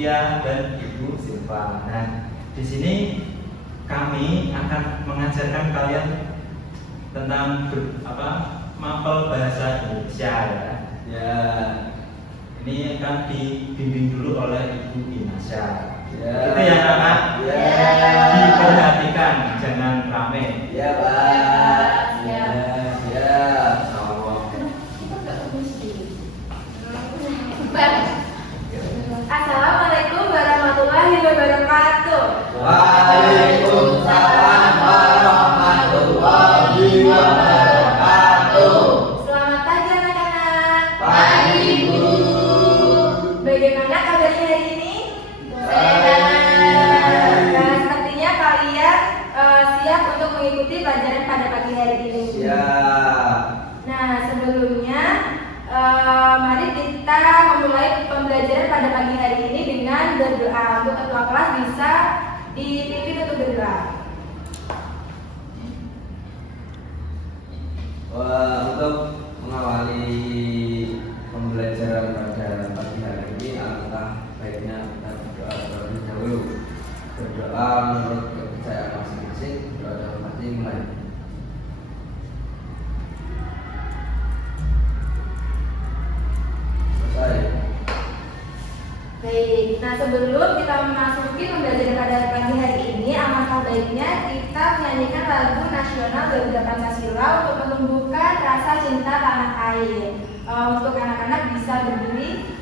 Tia dan Ibu Silva. Nah, di sini kami akan mengajarkan kalian tentang mapel bahasa Indonesia ya. Ya, ini akan dibimbing dulu oleh Ibu Inasya. Ya. Itu ya anak-anak. Ya. Diperhatikan, jangan rame. Ya Pak. Ya. Ya. Assalamualaikum warahmatullahi wabarakatuh. Waalaikumsalam warahmatullahi wabarakatuh. Selamat pagi anak-anak. Pagi Bu. Bagaimana kabarnya hari ini? Baik. Nah, sepertinya kalian siap untuk mengikuti pelajaran pada pagi hari ini. Siap. Nah, sebelumnya mari kita memulai pembelajaran pada pagi hari ini dengan berdoa. Untuk ketua kelas bisa dipimpin untuk berdoa. Untuk mengawali pembelajaran pada pagi hari ini, alangkah baiknya kita berdoa terlebih dahulu. Berdoa menurut kepercayaan masing-masing. Berdoa dalam hati mulai. Baik, nah sebelum kita memasuki pembelajaran pada pagi hari ini, alangkah baiknya kita menyanyikan lagu nasional Garuda Pancasila untuk menumbuhkan rasa cinta tanah air. Untuk anak-anak bisa berdiri.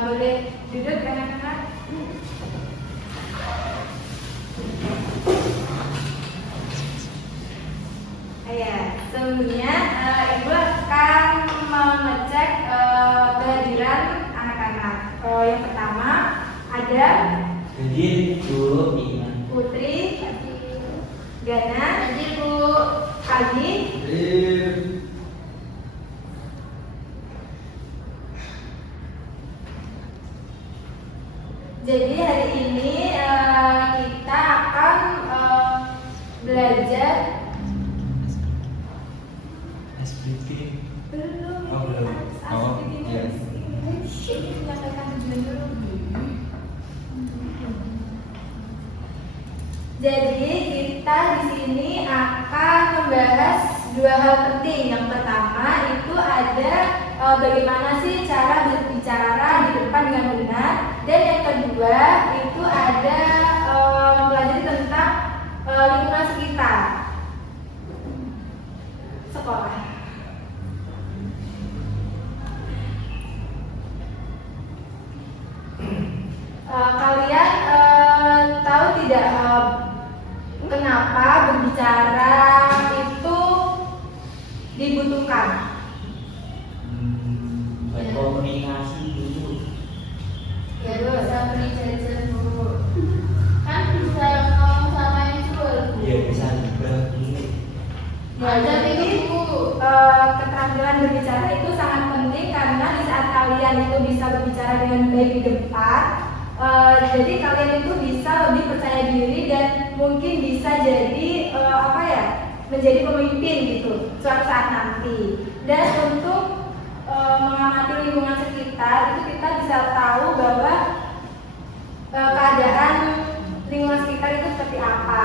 Boleh duduk anak-anak. Ya, sebelumnya Ibu akan mengecek kehadiran anak-anak. Yang pertama ada Hadir Bu Iman. Putri, Gana, Bu, Agi, Jadi hari ini kita akan belajar SBT. belum. Oh, belum. Oh, iya. Menyampaikan tujuan dulu. Jadi kita di sini akan membahas dua hal penting. Yang pertama itu ada bagaimana sih cara berbicara di depan dengan benar, dan yang kedua itu ada mempelajari tentang lingkungan sekitar sekolah. Kalian tahu tidak kenapa berbicara itu dibutuhkan? Berkomunikasi dulu. Ya Bu, saya beri jalan-jalan dulu. Kan bisa ngomong sama Ibu. Ya bisa juga ini. Ya, jadi Bu, keterampilan berbicara itu sangat penting karena di saat kalian itu bisa berbicara dengan baik di depan, jadi kalian itu bisa lebih percaya diri dan mungkin bisa jadi menjadi pemimpin gitu suatu saat nanti. Dan untuk mengamati lingkungan sekitar itu kita bisa tahu bahwa keadaan lingkungan sekitar itu seperti apa.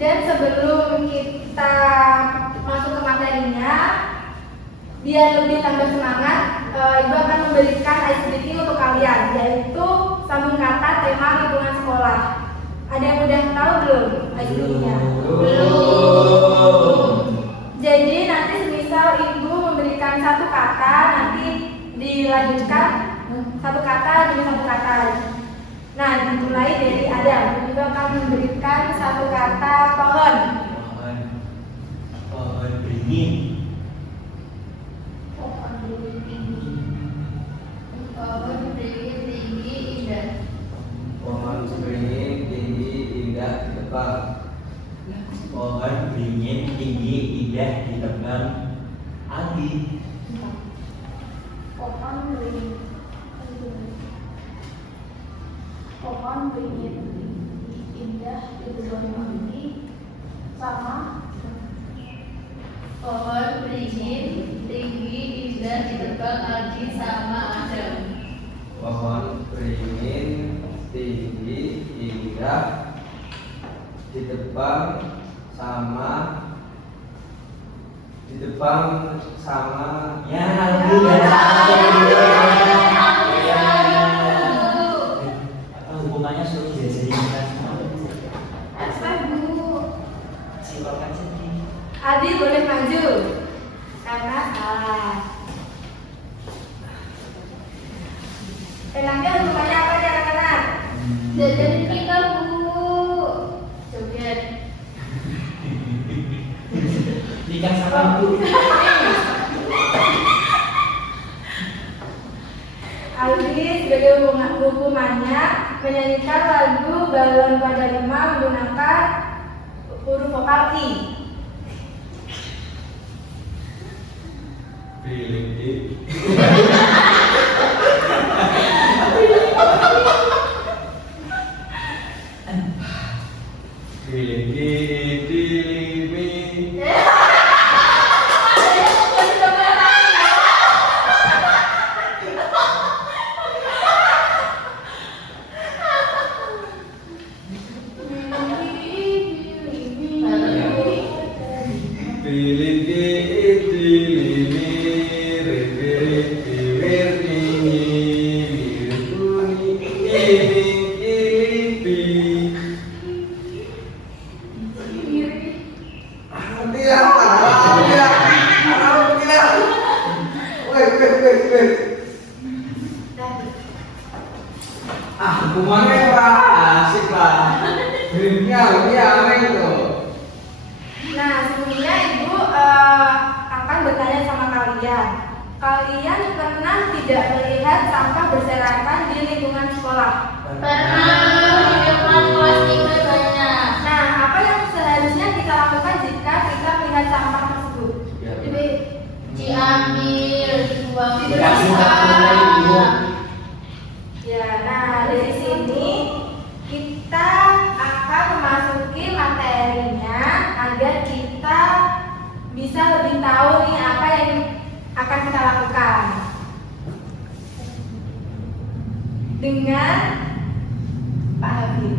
Dan sebelum kita masuk ke materinya, biar lebih tambah semangat, Ibu akan memberikan icebreaking untuk kalian, yaitu sambung kata tema lingkungan sekolah. Ada yang udah tahu belum icebreakingnya? Belum. Jadi nanti semisal Ibu memberikan satu kata, nanti dilanjutkan satu kata demi satu kata. Nah, dimulai dari Adam. Ibu akan memberikan satu kata pohon. Pohon beringin. Pohon beringin. Pohon beringin tinggi indah. Pohon beringin tinggi indah ditebang. Pohon beringin tinggi indah ditebang. Aldi. Pohon beringin. Pohon beringin tinggi indah ditebang tinggi sama. Pohon beringin tinggi indah ditebang Aldi sama Adam. Pohon beringin tinggi indah ditebang sama Ya, Aldi. Apa hubungannya suruh dia jadi silakan sedih. Adi boleh maju karena salah. Enaknya hubungannya apa ya anak-anak? Jajan kita Bu. Joget. Nikah sama ibu. Aldi sebagai hukumannya menyanyikan lagu Balon Pada Lima menggunakan huruf vokal I. Hukumannya Pak, asik Pak. Filmnya lebih aneh tuh. Nah, sebelumnya Ibu akan bertanya sama kalian. Kalian pernah tidak melihat sampah berserakan di lingkungan sekolah? Pernah di depan kelas 3 banyak. Nah, apa yang seharusnya kita lakukan jika kita melihat sampah tersebut? Jadi, Diambil, dibuang di Dikasih tempat. tahu Ibu. ya, nah dari sini kita akan memasuki materinya agar kita bisa lebih tahu nih apa yang akan kita lakukan. Dengan Pak Habib.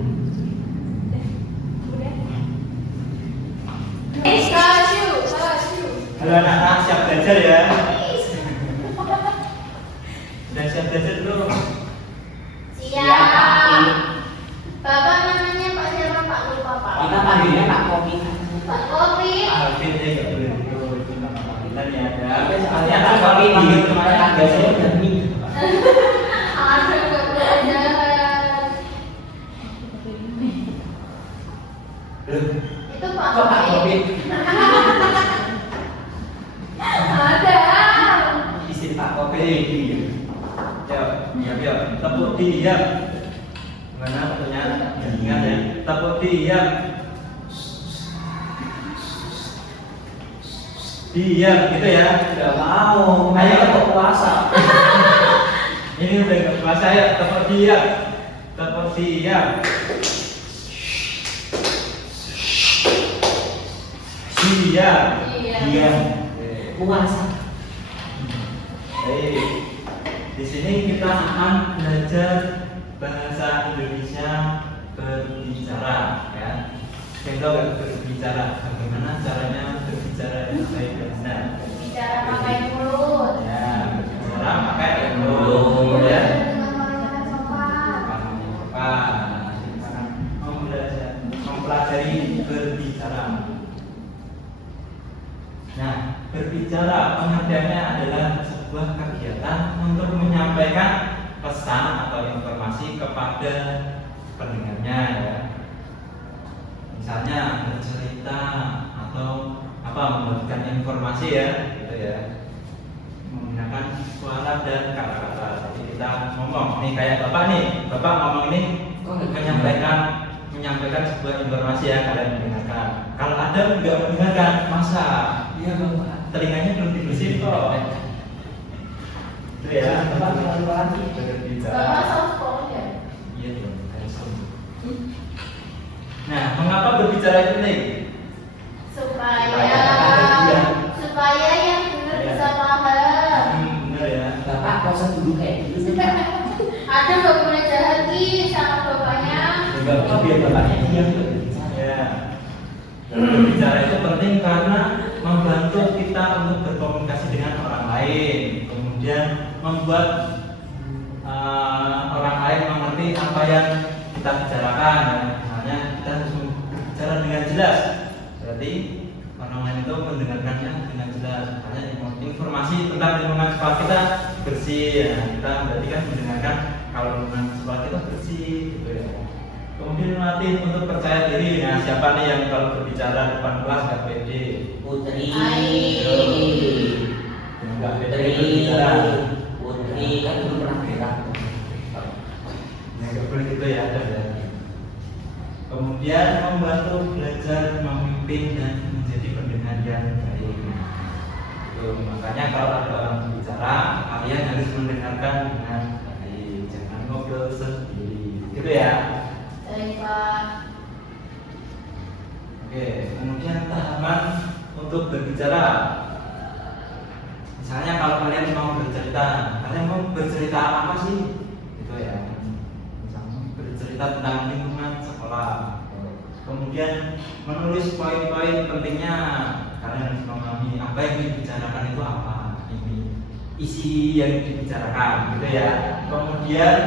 Halo anak-anak, siap belajar ya. Sudah siap belajar belum? Siap. Bapak namanya Pak siapa Pak? Lupa Pak. Kita panggilnya Pak Kopi. Pak Kopi. Alvin ya, nggak boleh itu nama panggilan ya. Soalnya Pak Kopi di kemarin ada saya dan minggu. Ada pelajaran. Itu Pak Kopi. Ada. Isi Pak Kopi. Ya, tepuk diam. Mana punya ingat ya? Tepuk diam. Diam gitu ya. Tidak mau. Ayo tepuk puasa. Ini udah nggak puasa ya. Tepuk diam. Tepuk diam. Diam. Diam. Puasa. Baik. Di sini kita akan belajar bahasa Indonesia berbicara, ya. contoh berbicara, bagaimana caranya berbicara yang baik dan benar. Bicara pakai mulut. Ya, berbicara pakai mulut ya. Mempelajari berbicara. Nah, berbicara pengertiannya adalah sebuah kegiatan untuk menyampaikan pesan atau informasi kepada pendengarnya ya. Misalnya bercerita atau membagikan informasi ya, gitu ya. Menggunakan suara dan kata-kata. Jadi kita ngomong, nih kayak bapak nih, bapak ngomong ini menyampaikan sebuah informasi ya, kalian mendengarkan. Kalau ada nggak mendengarkan, masa? Iya bapak. Telinganya belum dibersihin kok. Itu ya. Bapak lagi berbicara. Bapak softball ya. Iya dong, kayak sombong. Nah, mengapa berbicara itu penting? Supaya yang dengar bisa paham. Benar ya. Bapak kok usah dulu kayak gitu sih. Ada bapaknya jahat sama bapaknya. Bapak biar bapaknya diam berbicara. Ya. Berbicara itu penting karena membantu kita untuk berkomunikasi dengan orang lain, kemudian membuat orang lain mengerti apa yang kita bicarakan. Misalnya kita harus berbicara dengan jelas, berarti orang lain itu mendengarkannya dengan jelas. Misalnya informasi tentang lingkungan sekolah kita bersih, ya, kita berarti kan mendengarkan kalau lingkungan sekolah kita bersih, gitu ya. Kemudian melatih untuk percaya diri. Nah, siapa nih yang kalau berbicara depan kelas gak pede? Putri. Gak pede berbicara. Putri kan belum pernah berak. Ya gak boleh gitu ya, ada ya. Kemudian membantu belajar memimpin dan menjadi pendengar yang baik. Tuh, makanya kalau ada orang berbicara, kalian harus mendengarkan dengan baik, jangan ngobrol sendiri. Gitu ya. Baik Pak. Oke, kemudian tahapan untuk berbicara. Misalnya kalau kalian mau bercerita apa sih? Gitu ya. Misalnya bercerita tentang lingkungan sekolah. Kemudian menulis poin-poin pentingnya. Kalian harus memahami apa yang dibicarakan itu apa. Ini isi yang dibicarakan, gitu ya. Kemudian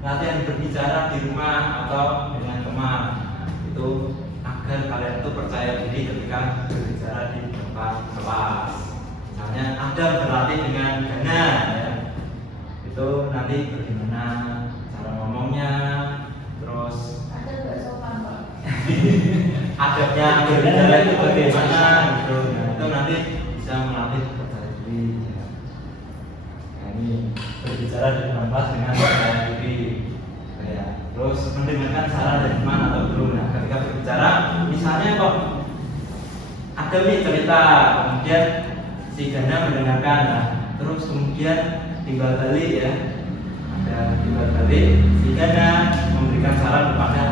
latihan berbicara di rumah atau dengan teman, itu agar kalian itu percaya diri ketika berbicara di depan kelas. Misalnya ada berlatih dengan Gana ya, itu nanti bagaimana cara ngomongnya, terus Ada nggak sopan Pak? adabnya berbicara itu bagaimana gitu. Nah, itu nanti bisa melatih percaya diri ya. Nah, ini berbicara di depan kelas dengan percaya diri ya. Terus mendengarkan saran dari teman atau guru. Nah, ketika berbicara misalnya kok ada nih cerita, kemudian si Gana mendengarkan, nah, terus kemudian timbal balik ya, ada timbal balik si Gana memberikan saran kepada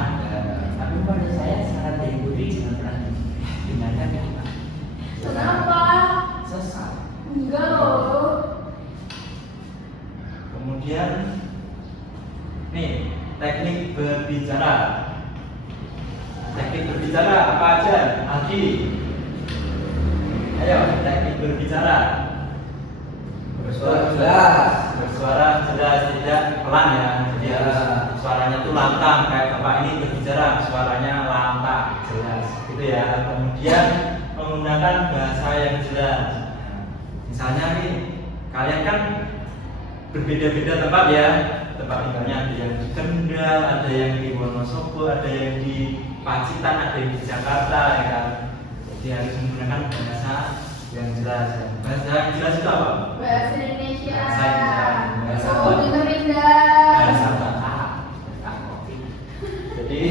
Tapi pada saya saran dari Putri jangan pernah dengarkan ya Pak. Kenapa? Sesat. Enggak loh. Kemudian nih teknik berbicara. Teknik berbicara apa aja? Aldi. Ayo, teknik berbicara. Bersuara jelas. Bersuara jelas, tidak pelan ya. Jadi Ya. harus suaranya tuh lantang, kayak bapak ini berbicara suaranya lantang, jelas. Gitu ya. Kemudian menggunakan bahasa yang jelas. Nah, misalnya nih, kalian kan berbeda-beda tempat ya. Tempat tinggalnya ada yang di Kendal, ada yang di Wonosobo, ada yang di Pacitan, ada yang di Jakarta ya kan. Jadi harus menggunakan bahasa yang jelas ya. Bahasa yang jelas itu apa? Bahasa Indonesia. Bahasa Indonesia. Bahasa Oh, apa? dengerin dah. Bahasa Batak. Jadi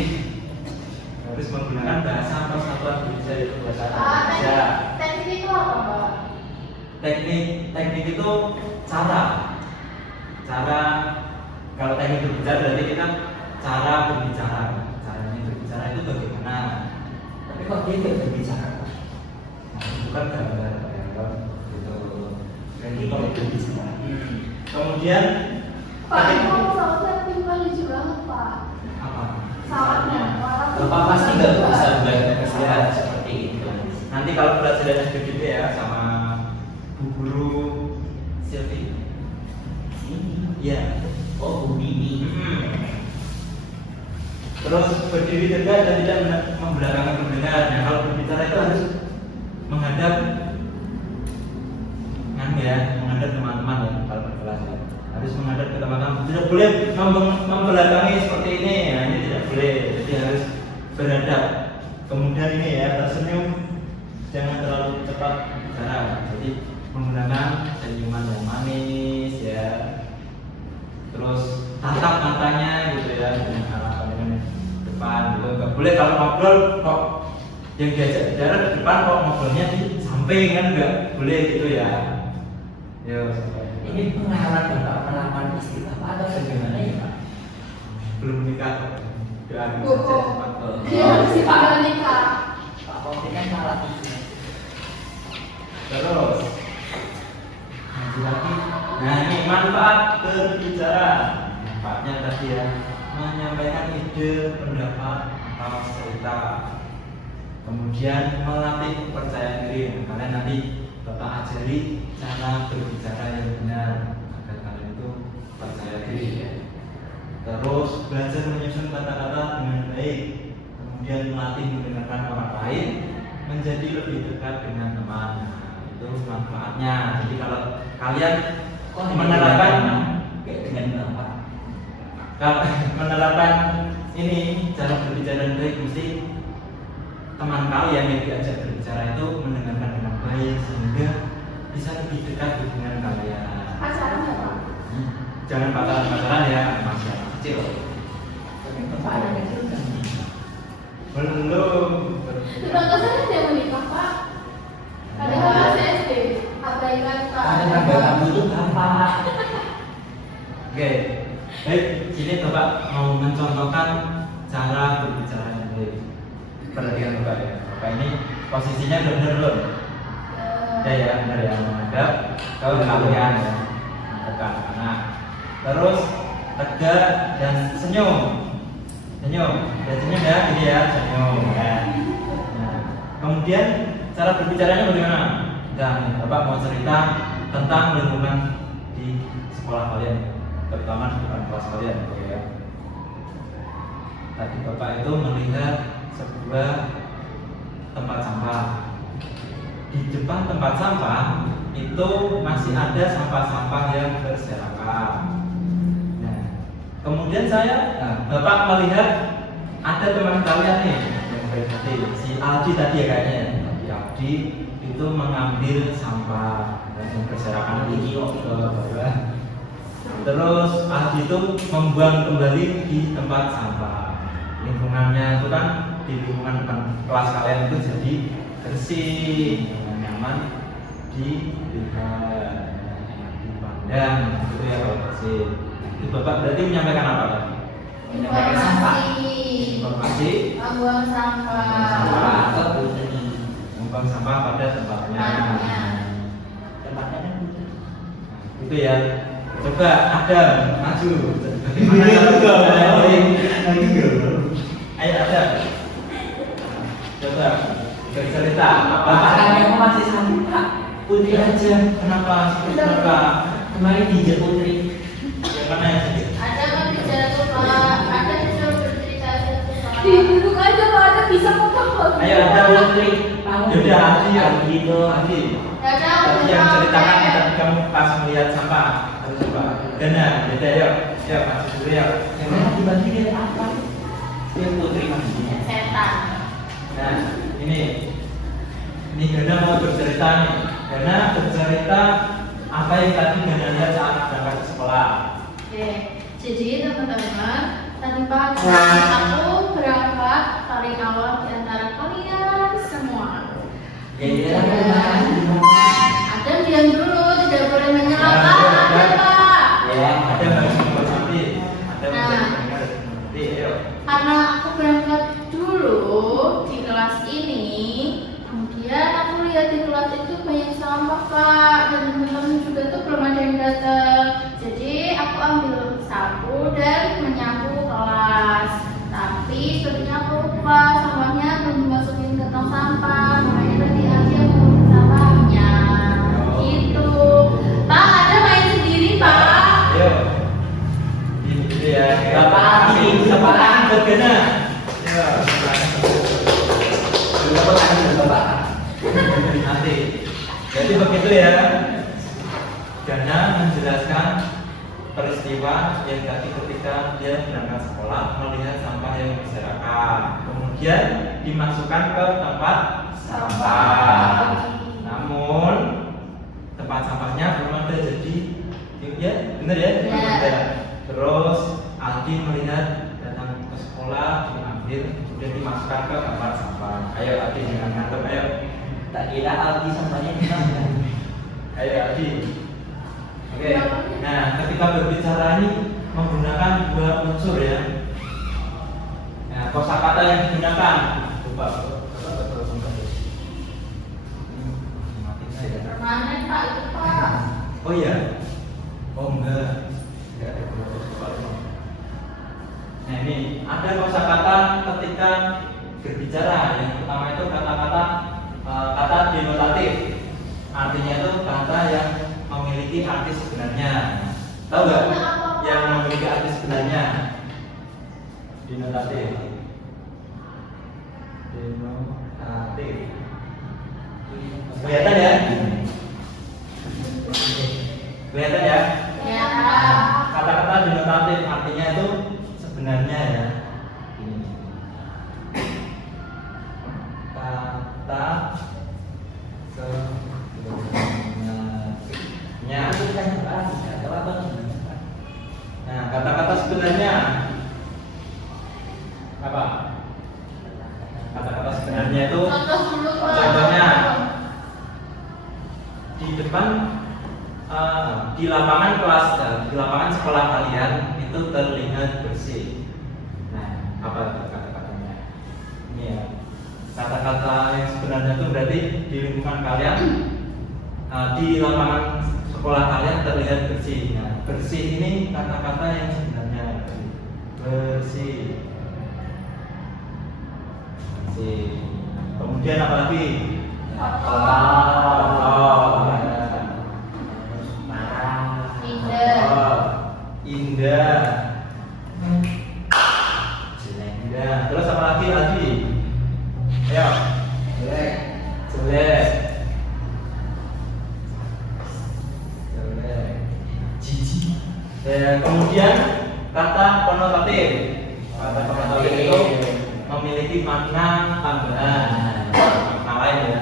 harus menggunakan bahasa persatuan Indonesia, itu bahasa Indonesia. Teknik itu apa Pak? Teknik itu cara kalau teknik berbicara berarti kita cara berbicara. Caranya berbicara itu bagaimana? Tapi kok dia tidak berbicara Pak? Nah, itu kan gambar ya kan? Gitu. Jadi kalau berbicara. Kemudian Pak, kamu pesawatnya timbal lucu banget Pak. apa? Pesawatnya. Bapak pasti nggak bisa nanti kalau pelajarannya gede ya sama Bu Guru Silvi. Iya. Oh, Bu Mimi. Terus berdiri tegak dan tidak membelakangi pendengar. Nah, kalau berbicara itu harus menghadap menghadap teman-teman ya kalau berkelas ya. Harus menghadap ke teman-teman. Tidak boleh membelakangi seperti ini. Nah, ini tidak boleh. Jadi harus berhadap. Kemudian ini ya, tersenyum. Jangan terlalu cepat bicara. Jadi menggunakan senyuman yang manis ya. Terus tatap matanya gitu ya, dengan arah dengan depan gitu. Nggak boleh kalau ngobrol kok yang diajak bicara di depan kok ngobrolnya di samping, kan nggak boleh gitu ya. Yo, Ini pengalaman Bapak melamar istri Bapak atau bagaimana ya Pak? belum nikah kok. Doain Oh, saja oh. cepat. Dia masih tinggal nikah. Pak Kopi kan salah itu. Terus lagi. Nah, ini manfaat berbicara. Manfaatnya tadi ya, menyampaikan ide, pendapat, atau cerita. Kemudian melatih kepercayaan diri. Nah, kalian nanti Bapak ajari cara berbicara yang benar agar kalian itu percaya diri ya. Terus belajar menyusun kata-kata dengan baik. Kemudian melatih mendengarkan orang lain, menjadi lebih dekat dengan teman. Nah, itu manfaatnya. Jadi kalau kalian menerapkan dengan Bapak. kalau menerapkan ini cara berbicara yang baik, mesti teman kalian yang diajak berbicara itu mendengarkan dengan baik sehingga bisa lebih dekat dengan kalian. Pacaran nggak Pak? Jangan pacaran ya, masih anak kecil. Tapi Bapak ada kecil kan? Belum. Tetangga saya dia menikah Pak. Ada kakak saya SD. Abaikan Pak. Ada tangga kamu itu Bapak. Oke, baik. Sini Bapak mau mencontohkan cara berbicara yang baik. Perhatikan Bapak ya. Bapak ini posisinya benar belum? Ya, benar ya. Menghadap ke kalian ya. Menghadap ke anak. Terus tegak dan senyum. Senyum. Dan senyum ya, ini ya senyum ya. Nah, kemudian cara berbicaranya bagaimana? Dan Bapak mau cerita tentang lingkungan di sekolah kalian, terutama di depan kelas kalian, ya. Tadi Bapak itu melihat sebuah tempat sampah. Di depan tempat sampah itu masih ada sampah-sampah yang berserakan. Nah, kemudian Bapak melihat ada teman kalian nih yang berhenti, si Aldi tadi ya kayaknya. Si Aldi itu mengambil sampah yang berserakan tinggi ke bawah. Terus Aldi itu membuang kembali di tempat sampah. Lingkungannya itu kan di lingkungan depan kelas kalian itu jadi bersih, nyaman dilihat, dipandang, gitu ya kalau bersih. Itu Bapak berarti menyampaikan apa tadi? Menyampaikan sampah. Informasi. Membuang sampah. Sampah atau membuang sampah pada tempatnya. Tempatnya kan itu. Itu ya. Coba ada maju. Bagaimana cara berbicara? Ayo ada. Coba bercerita. Bapak kan yang masih sakit Pak. Putri aja. Kenapa? Kenapa? Kemarin dijak Putri. Yang mana yang sakit? Ada kan bicara tuh Pak, ada disuruh bercerita satu soal. Duduk aja Pak, ada bisa kok. Ayo ada Putri. Yaudah Adi ya. Gitu. Adi. Ada Tadi yang ceritakan tadi kamu pas melihat sampah. Terus coba. Dana, beda yuk. Ya masuk dulu ya. Yang mana dibagi dari apa? Yang Putri maksudnya. setan. Nah, ini Dana mau bercerita nih. Dana bercerita apa yang tadi Dana lihat saat berangkat ke sekolah. Oke, jadi teman-teman, tadi pagi aku berangkat paling awal di antara kalian semua. Ya, Adam diam dulu, tidak boleh menyela Ya, Pak. ya, Ada ya. Pak. Ya, ada harus menghormati. Ada Nah. harus menghormati. Ayo. Karena aku berangkat dulu di kelas ini, kemudian aku lihat di kelas itu banyak sampah Pak, dan teman-teman juga tuh belum ada yang datang. Jadi aku ambil sapu dan menyapu kelas. Tapi sepertinya aku lupa sampahnya belum dimasukin ke tong sampah, makanya tadi aku itu ya. Dana menjelaskan peristiwa yang tadi ketika dia berangkat sekolah melihat sampah yang berserakan, kemudian dimasukkan ke tempat sampah. Namun tempat sampahnya belum ada, jadi ya benar ya. Ya. Terus Aldi melihat datang ke sekolah, diambil, kemudian dimasukkan ke tempat sampah. Ayo Aldi jangan ngantuk, ayo. Tak kira Aldi sampahnya di mana. Ayo Aldi. Oke. Nah, ketika berbicara ini menggunakan dua unsur ya. Nah, kosakata yang digunakan. Coba. Mati saya. Permanen Pak itu Pak. Oh iya. Oh enggak. Enggak ada kosakata. Nah, ini ada kosakata ketika berbicara. Yang pertama itu kata-kata kata denotatif. Artinya itu kata yang memiliki arti sebenarnya. Tahu nggak? Yang memiliki arti sebenarnya. Denotatif. Denotatif. Kelihatan ya? Kelihatan ya? Ya Pak. Kata-kata denotatif artinya itu sebenarnya ya. Ini. Kata sebenarnya. Nah, kata-kata sebenarnya apa? Kata-kata sebenarnya itu Contoh dulu Pak. contohnya di depan di lapangan kelas, di lapangan sekolah kalian itu terlihat bersih. Nah, apa itu kata-katanya? Ini ya. Kata-kata yang sebenarnya itu berarti di lingkungan kalian, di lapangan sekolah kalian terlihat bersih. Nah, bersih ini kata-kata yang sebenarnya. Bersih. Bersih. Kemudian apa lagi? Indah. Indah. Terus apa lagi Aldi? Ayo. Jelek. Jelek. Jelek. Jijik. Dan kemudian kata konotatif. Kata konotatif itu memiliki makna tambahan. Makna lain ya.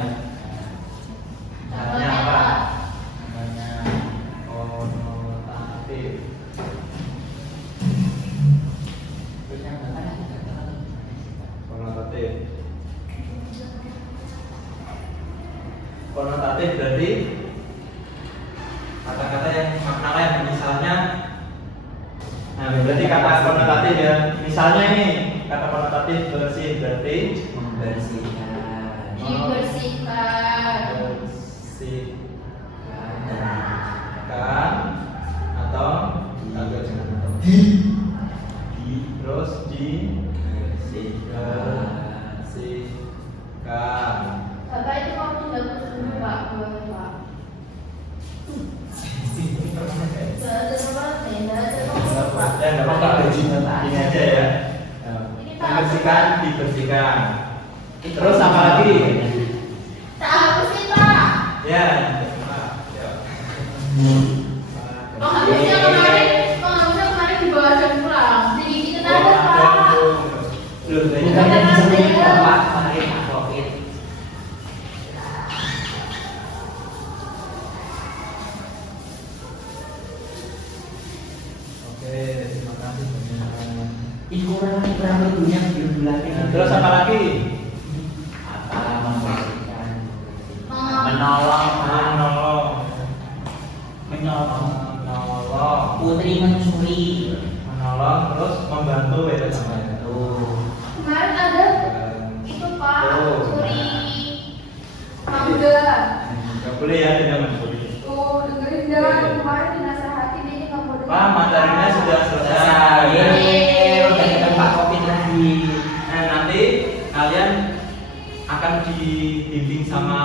Maknanya apa? Maknanya konotatif. Konotatif. Konotatif berarti kata-kata yang makna lain. Misalnya, nah berarti kata konotatif ya. Misalnya ini kata konotatif bersih berarti Membersihkan. Dibersihkan. Bersihkan atau terus bersihkan. Bapak itu mau bagus dulu Pak. Boleh Pak. Ya nggak apa-apa, ini aja ya. Membersihkan, dibersihkan. Terus apa lagi? Tak hapus sih Pak. Ya. Penghabisnya kemarin dibawa dan pulang. Jadi kita ada Pak. Bukannya disebut Bapak kemarin Pak Covid. Oke, terima kasih banyak. Ibu kurang lebihnya bulan-bulan. Terus apa lagi? Apa membersihkan? Menolong. Menolong. Menolong. Menolong. Putri menyusui. Menolong terus membantu ya namanya. Kemarin ada itu Pak, suri mangga. Nggak boleh ya tidak mencuri. Tuh dengerin dan kemarin dinasehati dia nggak mau dengerin. Pak, materinya sudah selesai. Yeay, udah kita Pak Covid lagi. Nah, nanti kalian akan dibimbing sama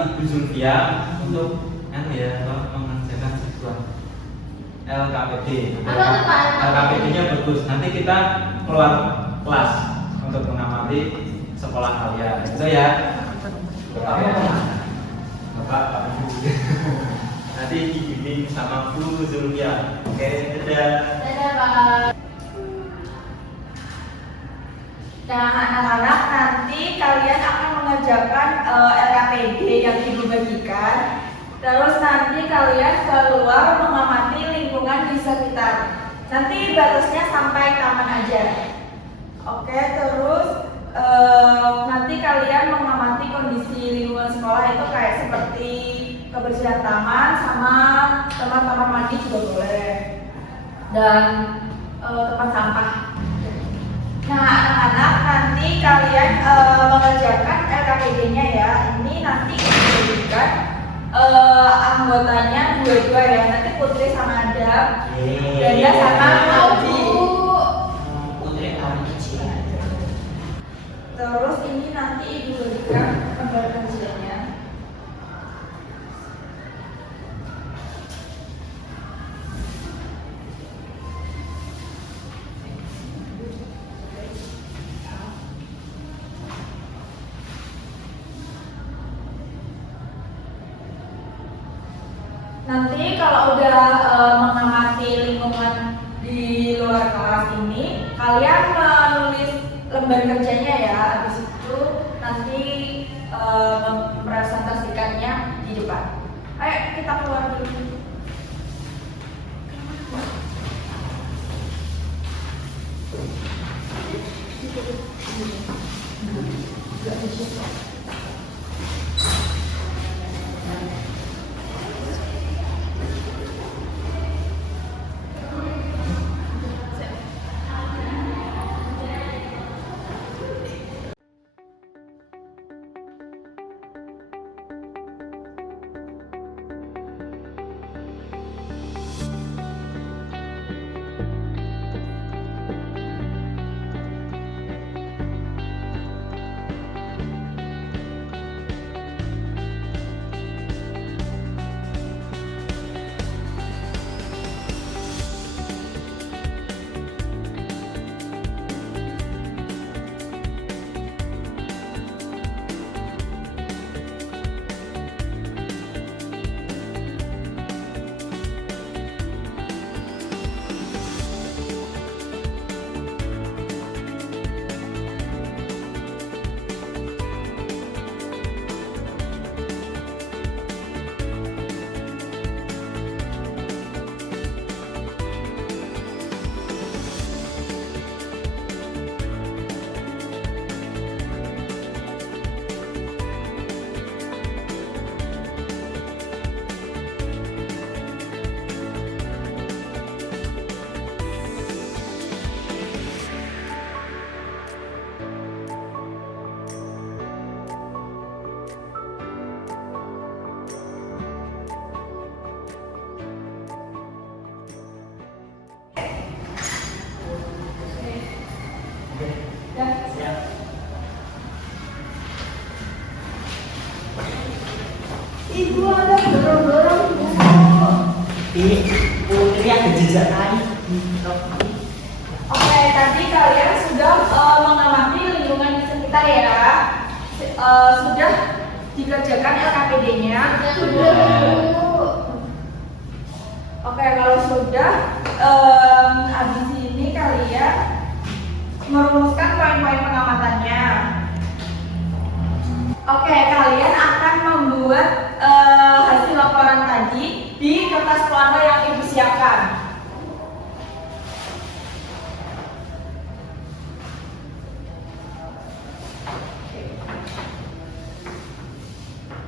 Ibu Zulfia untuk mengerjakan siswa LKPD. Apa tuh, Pak? LKPD-nya bagus. Nanti kita keluar kelas untuk mengamati sekolah kalian. Itu ya. Bapak, Pak Ibu. Nanti dibimbing sama Bu Zulfia. Oke, dadah. Dadah, Pak. Nah, anak-anak, nanti kalian akan mengerjakan LKPD yang ibu bagikan. Terus nanti kalian keluar mengamati lingkungan di sekitar. Nanti batasnya sampai taman aja. Oke, terus nanti kalian mengamati kondisi lingkungan sekolah itu kayak seperti kebersihan taman sama tempat-tempat mandi juga boleh. Dan tempat sampah. Nah, anak-anak, nanti kalian mengerjakan LKPD-nya ya. Ini nanti diberikan anggotanya dua-dua ya. Nanti Putri sama Adam, Danda sama Aldi. Putri paling kecil. Terus ini nanti Ibu berikan gambar kerjanya. Nanti kalau udah mengamati lingkungan di luar kelas ini, kalian menulis lembar kerjanya ya. Habis itu nanti mempresentasikannya di depan. Ayo kita keluar dulu. Ibu ada dorong-dorong Bu. Putri ada jejak lain. Oke, tadi kalian sudah mengamati lingkungan di sekitar ya. Sudah dikerjakan LKPD-nya. Sudah, Bu. Oke, kalau sudah, habis ini kalian merumuskan poin-poin pengamatannya. Oke, kalian akan membuat hasil laporan tadi di kertas keluarga yang Ibu siapkan.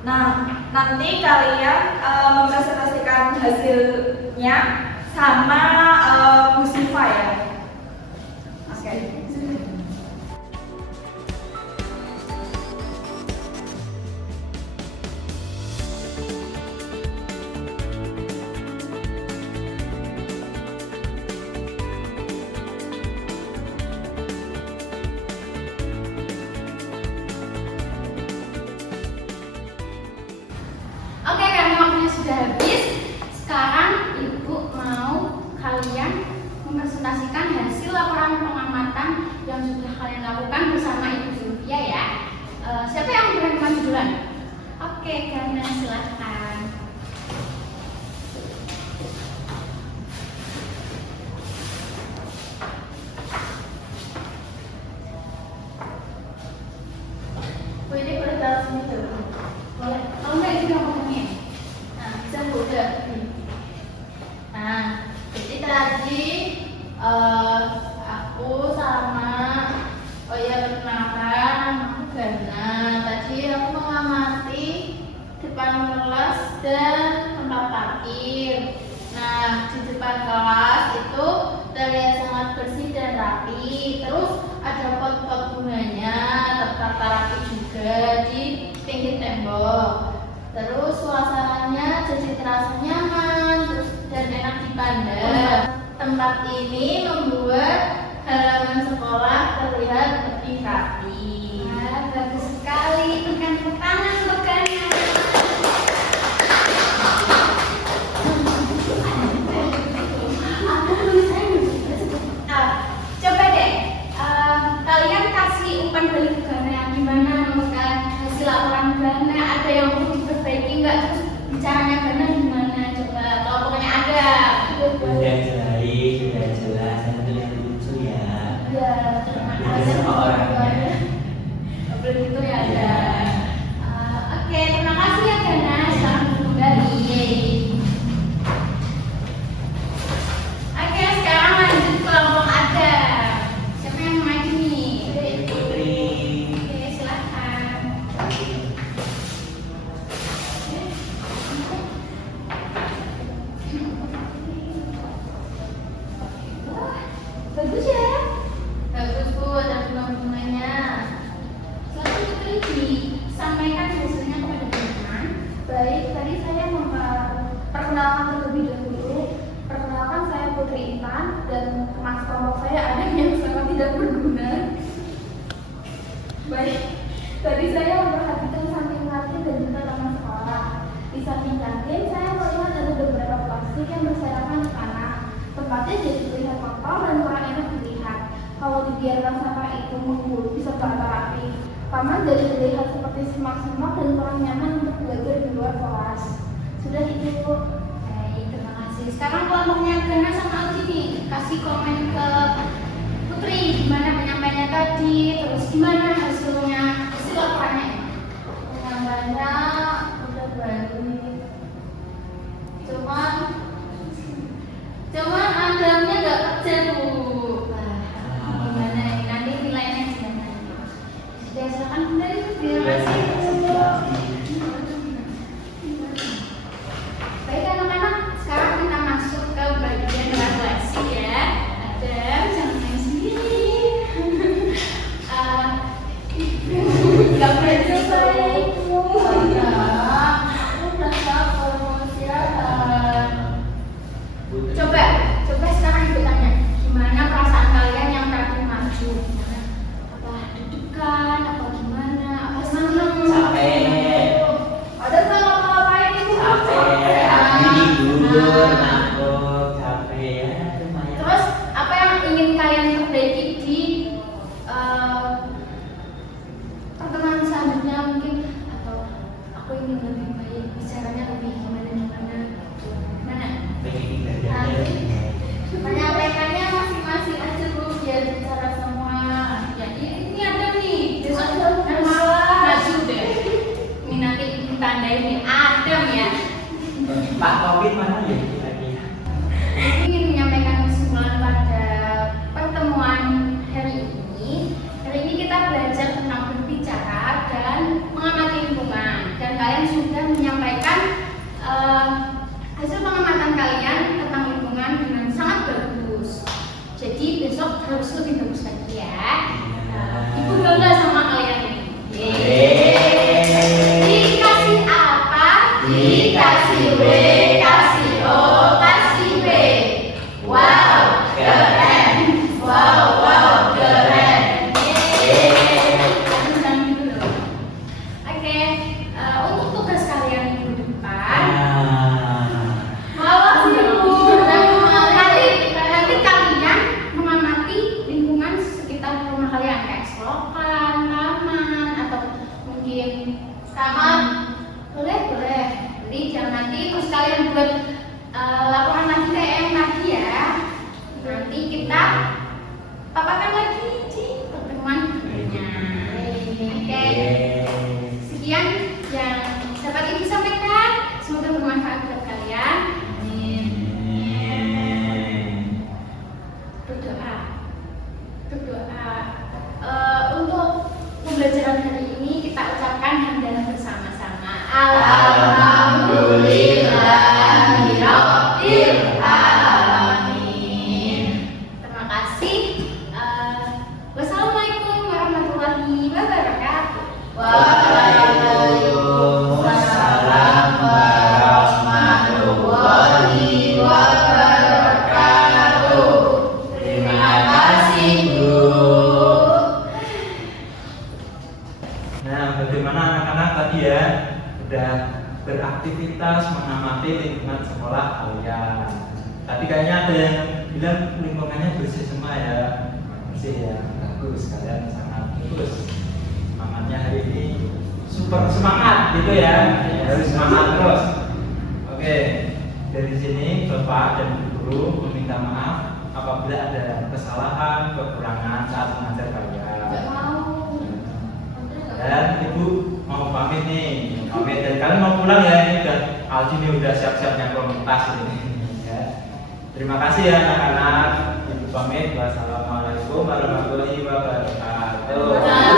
Nah, nanti kalian mempresentasikan hasilnya sama Bu Siva ya. Oke. Oke, karena waktunya sudah habis, sekarang Ibu mau kalian mempresentasikan hasil laporan pengamatan yang sudah kalian lakukan bersama Ibu Zulfia ya. Siapa yang berani maju duluan? Oke, Gana silahkan. Boleh boleh taruh sini dulu. Boleh. Oh enggak, ini ngomongnya. Nah, bisa udah. Nah, jadi tadi aku sama perkenalkan aku Gana. Tadi aku mengamati depan kelas dan tempat parkir. Nah, di depan kelas itu terlihat sangat bersih dan rapi. Terus ada pot-pot bunganya tertata rapi juga di pinggir tembok. Terus suasananya jadi terasa nyaman, terus dan enak dipandang. Tempat ini membuat halaman sekolah terlihat lebih rapi. Wah, bagus sekali. Tekan tangan untuk Gana. Coba deh, kalian kasih umpan balik ke Gana yang gimana menurut hasil laporan Gana, ada yang perlu diperbaiki nggak, terus bicaranya Gana gimana, coba kalau pokoknya ada. Sudah baik, sudah jelas, dan itu yang lucu ya. Ya, Itu sama orangnya. boleh gitu ya ada. Oke, terima kasih ya Gana, selamat kembali. Oke, sekarang lanjut ke kelompok ada. Siapa yang mau maju nih? Putri. Oke, silakan. Wah, bagus ya. Bagus Bu, ada bunga-bunganya. Selalu Putri disampaikan hasilnya kepada teman. Baik, tadi saya memperkenalkan terlebih dahulu. Perkenalkan saya Putri Intan dan teman kelompok saya ada yang sangat tidak berguna. Baik, tadi saya memperhatikan samping kantin dan juga taman sekolah. Di samping kantin saya melihat ada beberapa plastik yang berserakan ke tanah. Tempatnya jadi terlihat kotor dan kurang enak dilihat. Kalau dibiarkan sampah itu mengumpul bisa tertata rapi. Taman jadi terlihat seperti semak-semak dan kurang nyaman untuk belajar di luar kelas. Sudah itu. Baik, terima kasih. Sekarang kelompoknya Gana sama Aldi nih, kasih komen ke Putri gimana penyampaiannya tadi, terus gimana hasilnya, hasil laporannya. Penyampaiannya udah baik. Cuman adamnya nggak kecil Bu. Gimana ini? Nanti nilainya gimana? Sudah silakan kembali. Terima kasih. Baik anak-anak, sekarang kita masuk ke bagian refleksi ya. Adam, jangan main sendiri. Gak belajar saya itu. Udah sabar mau istirahat. Coba sekarang ibu tanya, gimana perasaan kalian yang tadi maju? Apa deg-degan, apa gimana, apa seneng? Capek. Ada ngapain ibu? Capek, habis tidur, ngantuk, capek ya, lumayan. Terus apa yang ingin kalian perbaiki di pertemuan selanjutnya mungkin, atau aku ingin lebih baik bicaranya lebih gimana? Pengen belajarnya lebih baik. Menyampaikannya masing-masing aja Bu, biar bicara semua. Jadi ini ada nih besok dan malam maju deh. Ini nanti tandain nih Adam ya. Pak Covid mana ya kira-kira? Aku ingin menyampaikan kesimpulan pada pertemuan hari ini. Hari ini kita belajar tentang berbicara dan mengamati lingkungan. Dan kalian sudah menyampaikan hasil pengamatan kalian tentang lingkungan dengan sangat bagus. Jadi besok harus lebih bagus lagi ya. Ibu bangga sama kalian ini. Yeay. Dikasih apa? Dikasih W, kasih O, kasih B. Wow, keren. Wow, keren. Oke, untuk tugas kalian minggu depan, malah nanti kalian mengamati lingkungan sekitar rumah kalian kayak selokan, taman, atau mungkin Taman lingkungan sekolah kalian. Tadi kayaknya ada yang bilang lingkungannya bersih semua ya, bersih ya, bagus, kalian sangat bagus. Semangatnya hari ini super semangat gitu ya, harus semangat terus. Oke, dari sini Bapak dan Guru meminta maaf apabila ada kesalahan, kekurangan saat mengajar kalian. Nggak mau. Dan Ibu mau pamit nih, pamit dan kalian mau pulang ya, ini udah Aldi ini udah siap-siap nyampe tas ini. Ya. Terima kasih ya anak-anak. Ibu pamit. Wassalamualaikum warahmatullahi wabarakatuh.